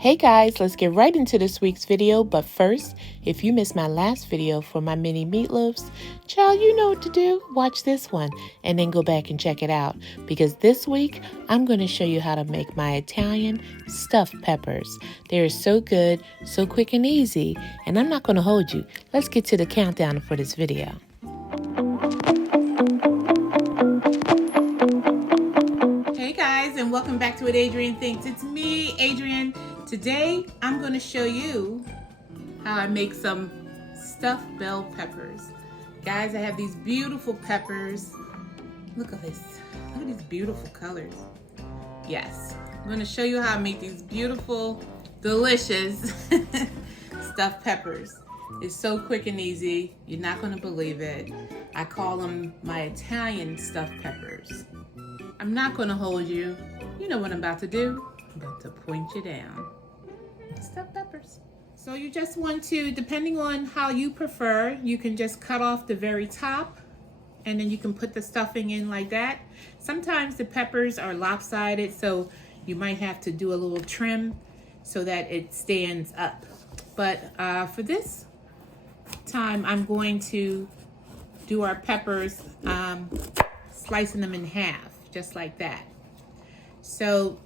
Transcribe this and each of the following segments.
Hey guys, let's get right into this week's video, but first, if you missed my last video for my mini meatloafs, child, you know what to do. Watch this one and then go back and check it out, because this week I'm going to show you how to make my Italian stuffed peppers. They're so good, so quick and easy, and I'm not going to hold you. Let's get to the countdown for this video. Hey guys, and welcome back to What Adrianne Thinks. It's me, Adrianne. Today, I'm going to show you how I make some stuffed bell peppers. Guys, I have these beautiful peppers. Look at this. Look at these beautiful colors. Yes, I'm going to show you how I make these beautiful, delicious stuffed peppers. It's so quick and easy. You're not going to believe it. I call them my Italian stuffed peppers. I'm not going to hold you. You know what I'm about to do. I'm about to point you down. Stuffed peppers. So you just want to, depending on how you prefer, you can just cut off the very top and then you can put the stuffing in like that. Sometimes the peppers are lopsided, so you might have to do a little trim so that it stands up. But for this time, I'm going to do our peppers, slicing them in half, just like that. So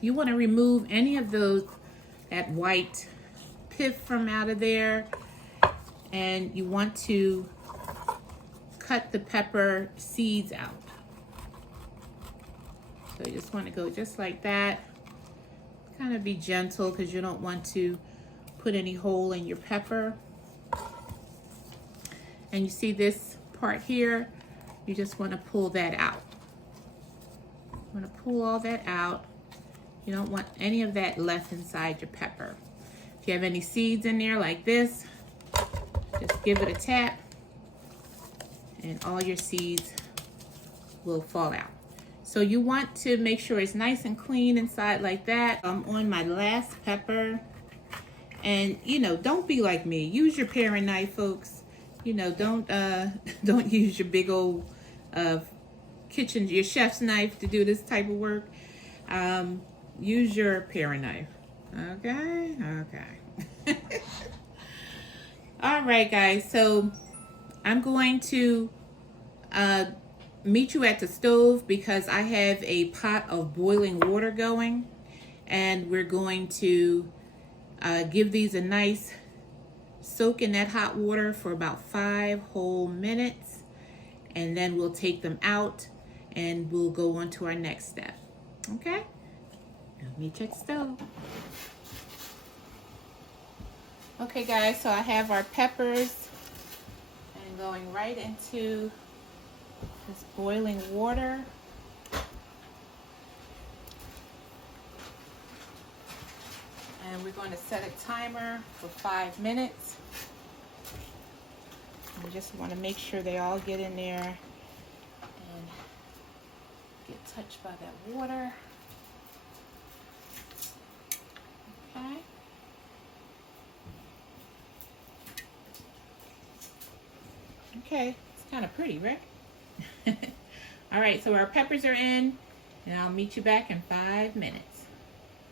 you want to remove any of that white pith from out of there, and you want to cut the pepper seeds out. So you just want to go just like that. Kind of be gentle because you don't want to put any hole in your pepper. And you see this part here, you just want to pull that out. You want to pull all that out. You don't want any of that left inside your pepper. If you have any seeds in there like this, just give it a tap and all your seeds will fall out. So you want to make sure it's nice and clean inside like that. I'm on my last pepper, and don't be like me. Use your paring knife, folks. Don't use your big old your chef's knife to do this type of work. Use your paring knife. Okay. All right, guys. So I'm going to meet you at the stove because I have a pot of boiling water going, and we're going to give these a nice soak in that hot water for about 5 whole minutes, and then we'll take them out and we'll go on to our next step. Okay? Let me check the stove. Okay guys, so I have our peppers and going right into this boiling water. And we're going to set a timer for 5 minutes. We just want to make sure they all get in there and get touched by that water. Okay. Okay, it's kind of pretty, right? All right, so our peppers are in, and I'll meet you back in 5 minutes.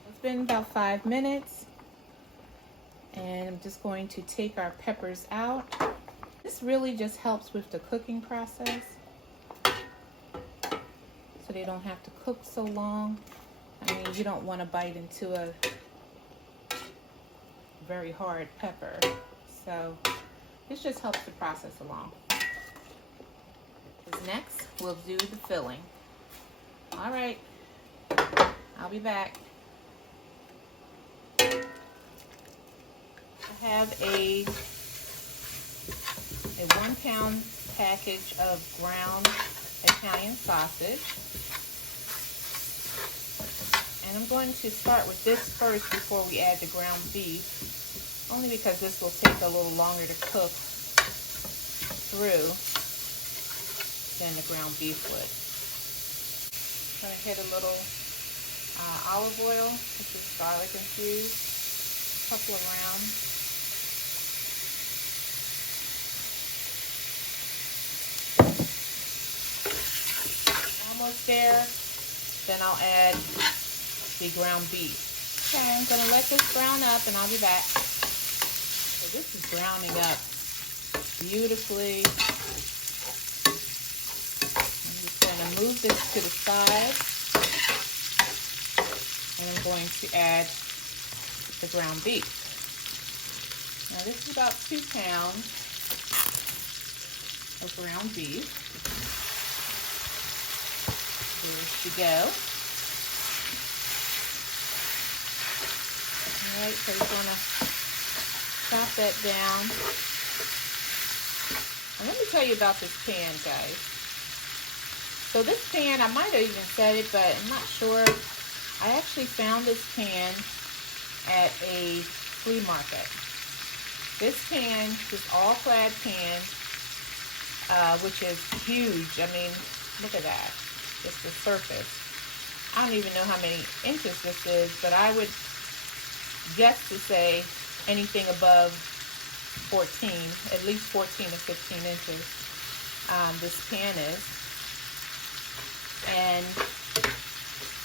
It's been about 5 minutes, and I'm just going to take our peppers out. This really just helps with the cooking process, so they don't have to cook so long. I mean, you don't want to bite into a very hard pepper, so this just helps the process along. Next, we'll do the filling. All right, I'll be back. I have a 1-pound package of ground Italian sausage. And I'm going to start with this first before we add the ground beef, only because this will take a little longer to cook through than the ground beef would. I'm going to hit a little olive oil, which is garlic infused, a couple of rounds. Almost there. Then I'll add the ground beef. Okay, I'm gonna let this brown up and I'll be back. So this is browning up beautifully. I'm just gonna move this to the side. And I'm going to add the ground beef. Now this is about 2 pounds of ground beef. There she go. Alright, so we're going to chop that down. And let me tell you about this pan, guys. So this pan, I might have even said it, but I'm not sure. I actually found this pan at a flea market. This pan, this all-clad pan, which is huge. I mean, look at that. Just the surface. I don't even know how many inches this is, but I would guess to say anything above 14, at least 14 to 15 inches, this pan is. And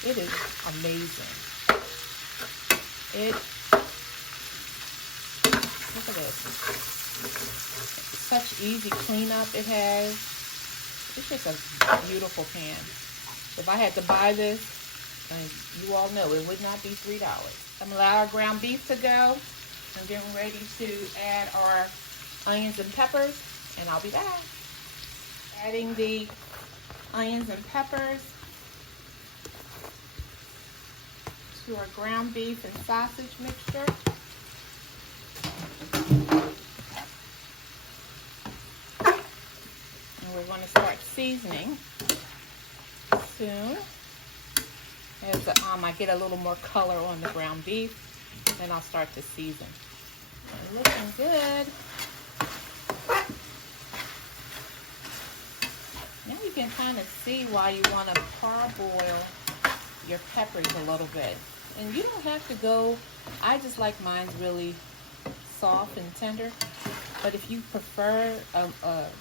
it is amazing. Look at this. Such easy cleanup it has. It's just a beautiful pan. If I had to buy this, you all know it would not be $3. I'm gonna allow our ground beef to go. I'm getting ready to add our onions and peppers, and I'll be back. Adding the onions and peppers to our ground beef and sausage mixture. And we're going to start seasoning soon. As I get a little more color on the ground beef, then I'll start to season. And looking good. Now you can kind of see why you want to parboil your peppers a little bit. And you don't have to go, I just like mine really soft and tender. But if you prefer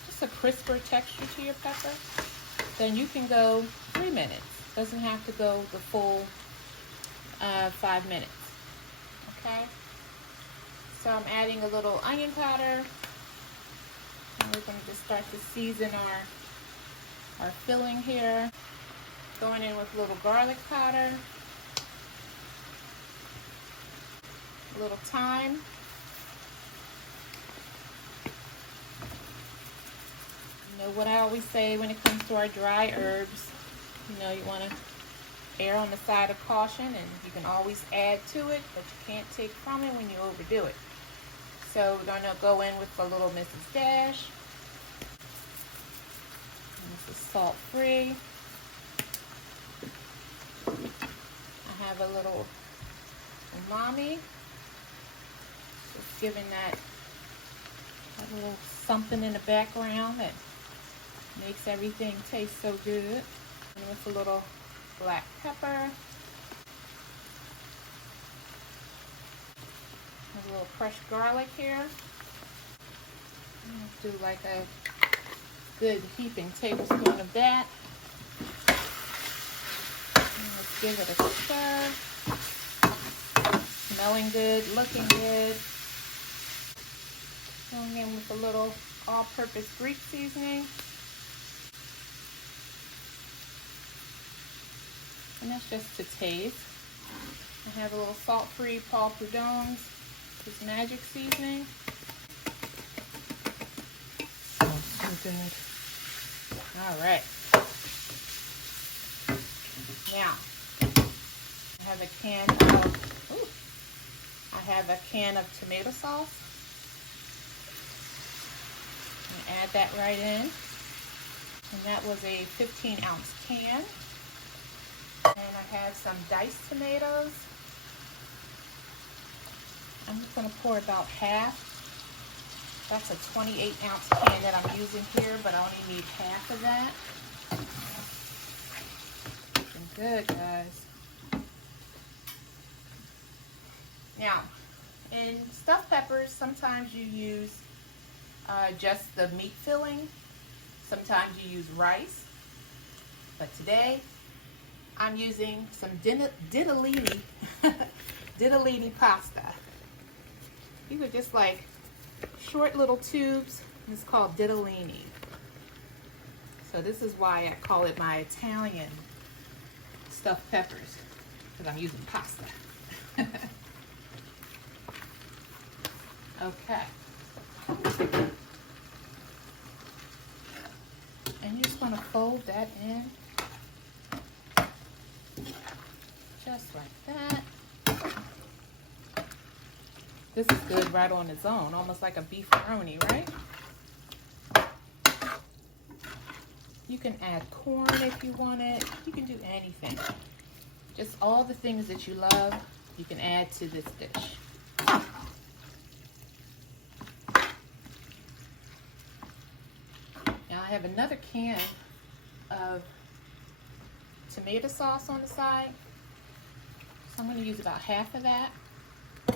just a crisper texture to your pepper, then you can go 3 minutes. Doesn't have to go the full 5 minutes. Okay? So I'm adding a little onion powder. And we're going to just start to season our filling here. Going in with a little garlic powder. A little thyme. You know what I always say when it comes to our dry herbs, you know, you want to err on the side of caution, and you can always add to it, but you can't take from it when you overdo it. So we're going to go in with a little Mrs. Dash. And this is salt free. I have a little umami. Just giving that little something in the background that makes everything taste so good. And with a little black pepper. A little crushed garlic here. Do like a good heaping tablespoon of that. And let's give it a stir. Smelling good, looking good. Going in with a little all-purpose Greek seasoning. And that's just to taste. I have a little salt-free Prudhomme's, this magic seasoning. Oh, so good. All right. Now, I have a can of tomato sauce. I'm gonna add that right in. And that was a 15-ounce can. And I have some diced tomatoes. I'm just going to pour about half. That's a 28-ounce can that I'm using here, but I only need half of that. Looking good, guys. Now, in stuffed peppers, sometimes you use just the meat filling. Sometimes you use rice. But today, I'm using some Ditalini Ditalini Pasta. These are just like short little tubes. It's called Ditalini. So this is why I call it my Italian stuffed peppers, because I'm using pasta. Okay. And you just want to fold that in. Just like that. This is good right on its own, almost like a beefaroni, right? You can add corn if you want it. You can do anything. Just all the things that you love, you can add to this dish. Now I have another can of tomato sauce on the side. So I'm going to use about half of that. I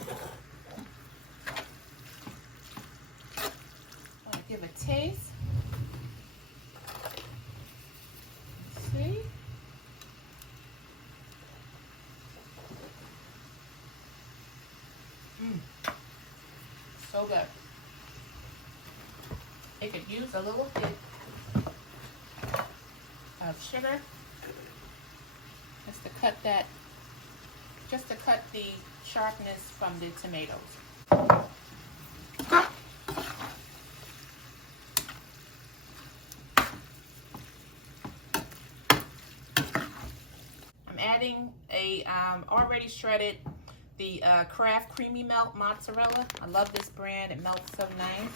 want to give a taste. See? So good. It could use a little bit of sugar just to cut that, just to cut the sharpness from the tomatoes. I'm adding a already shredded the Kraft Creamy Melt mozzarella. I love this brand. It melts so nice.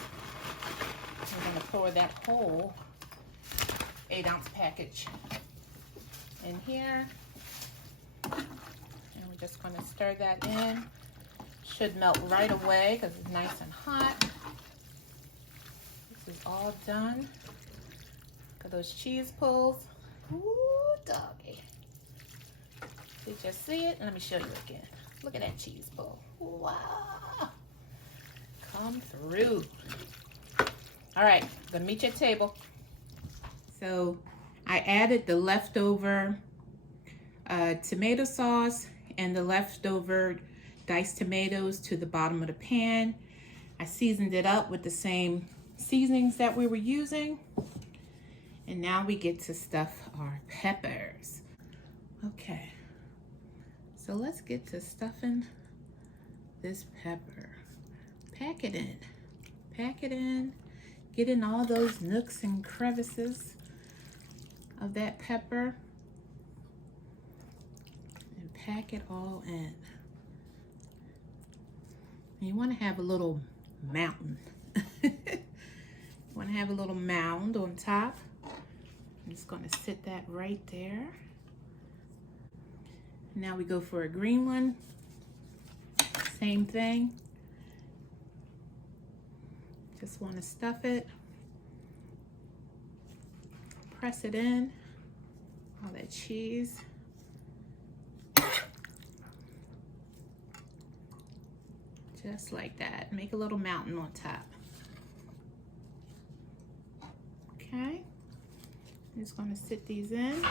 I'm going to pour that whole 8-ounce package in here. And we're just going to stir that in. Should melt right away because it's nice and hot. This is all done. Look at those cheese pulls. Ooh, doggy. Did you see it? Let me show you again. Look at that cheese pull. Wow. Come through. All right, gonna meet you at table. So I added the leftover tomato sauce and the leftover diced tomatoes to the bottom of the pan. I seasoned it up with the same seasonings that we were using. And now we get to stuff our peppers. Okay. So let's get to stuffing this pepper. Pack it in. Pack it in. Get in all those nooks and crevices of that pepper. And pack it all in. And you want to have a little mountain. You want to have a little mound on top. I'm just going to sit that right there. Now we go for a green one. Same thing. Just want to stuff it. Press it in. All that cheese. Just like that. Make a little mountain on top. Okay. I'm just going to sit these in.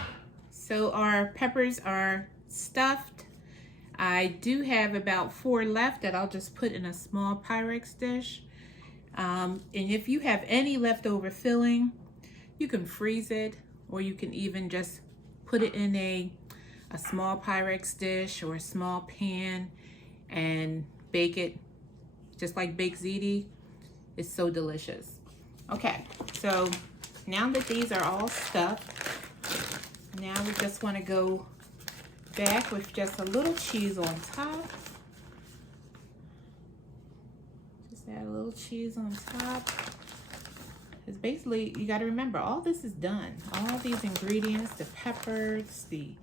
So our peppers are stuffed. I do have about 4 left that I'll just put in a small Pyrex dish. And if you have any leftover filling, you can freeze it, or you can even just put it in a small Pyrex dish or a small pan and bake it just like baked ziti. It's so delicious. Okay, so now that these are all stuffed, now we just want to go back with just a little cheese on top. Just add a little cheese on top. Because basically, you got to remember, all this is done. All these ingredients, the peppers, the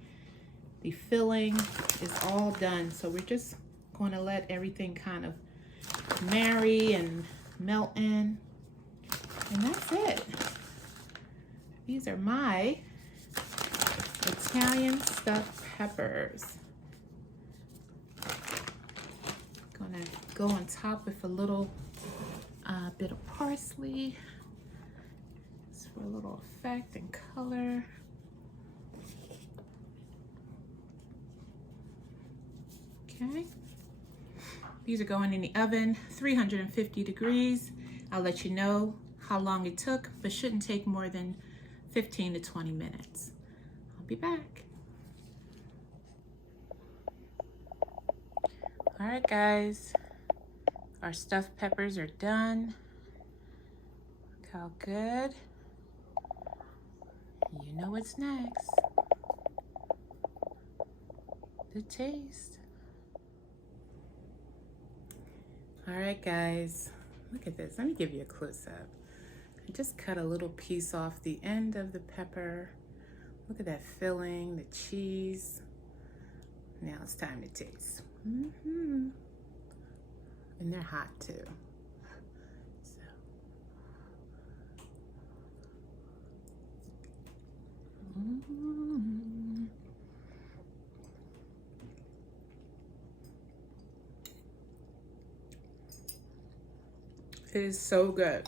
filling is all done. So we're just going to let everything kind of marry and melt in. And that's it. These are my Italian stuffed peppers. Gonna go on top with a little bit of parsley, just for a little effect and color. Okay, These are going in the oven, 350 degrees. I'll let you know how long it took, but shouldn't take more than 15 to 20 minutes. I'll be back. All right, guys, our stuffed peppers are done. Look how good. You know what's next. The taste. All right, guys, look at this. Let me give you a close-up. I just cut a little piece off the end of the pepper. Look at that filling, the cheese. Now it's time to taste. And they're hot too. So. It is so good.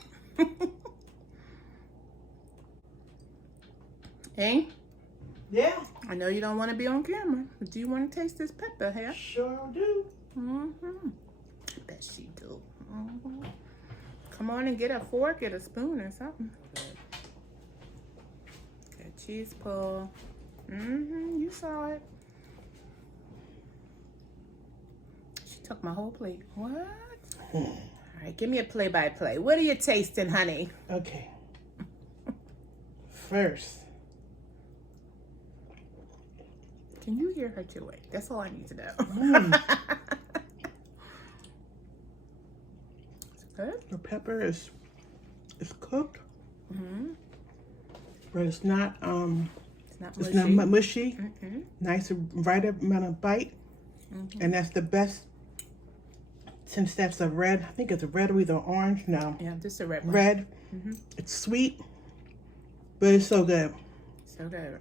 Hey? Yeah. I know you don't want to be on camera, but do you want to taste this pepper here? Sure do. I bet she do. Come on and get a fork, get a spoon or something. Good cheese pull. You saw it. She took my whole plate. What? All right, give me a play-by-play. What are you tasting, honey? Okay. First. Can you hear her chew it? That's all I need to know. It's good. The pepper is cooked. But it's not It's not mushy. Nice, right amount of bite. And that's the best, since that's a red, I think it's a red or either orange. No. Yeah, just a red one. Red. It's sweet, but it's so good. So good.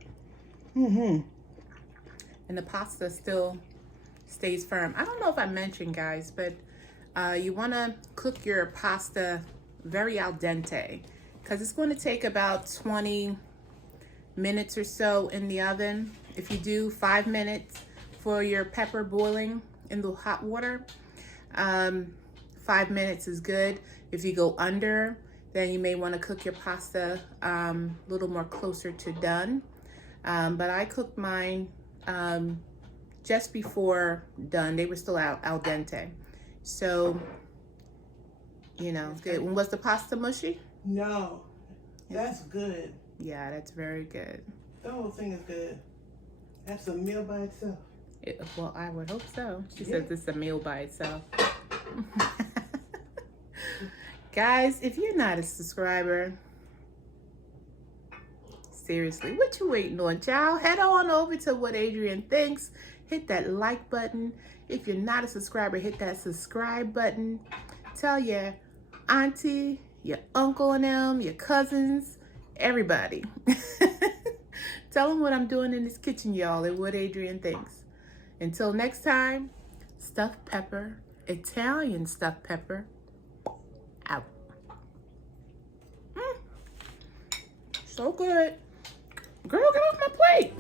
And the pasta still stays firm. I don't know if I mentioned, guys, but you want to cook your pasta very al dente, because it's going to take about 20 minutes or so in the oven. If you do 5 minutes for your pepper boiling in the hot water, 5 minutes is good. If you go under, then you may want to cook your pasta a little more closer to done. But I cooked mine just before done. They were still al dente. So, you know, good. Was the pasta mushy? No, that's good. Yeah, that's very good. The whole thing is good. That's a meal by itself. Well, I would hope so. She says it's a meal by itself. Guys, if you're not a subscriber, seriously, what you waiting on, child? Head on over to What Adrianne Thinks. Hit that like button. If you're not a subscriber, hit that subscribe button. Tell your auntie, your uncle and them, your cousins, everybody. Tell them what I'm doing in this kitchen, y'all, and What Adrianne Thinks. Until next time, stuffed pepper, Italian stuffed pepper, out. So good. Girl, get off my plate.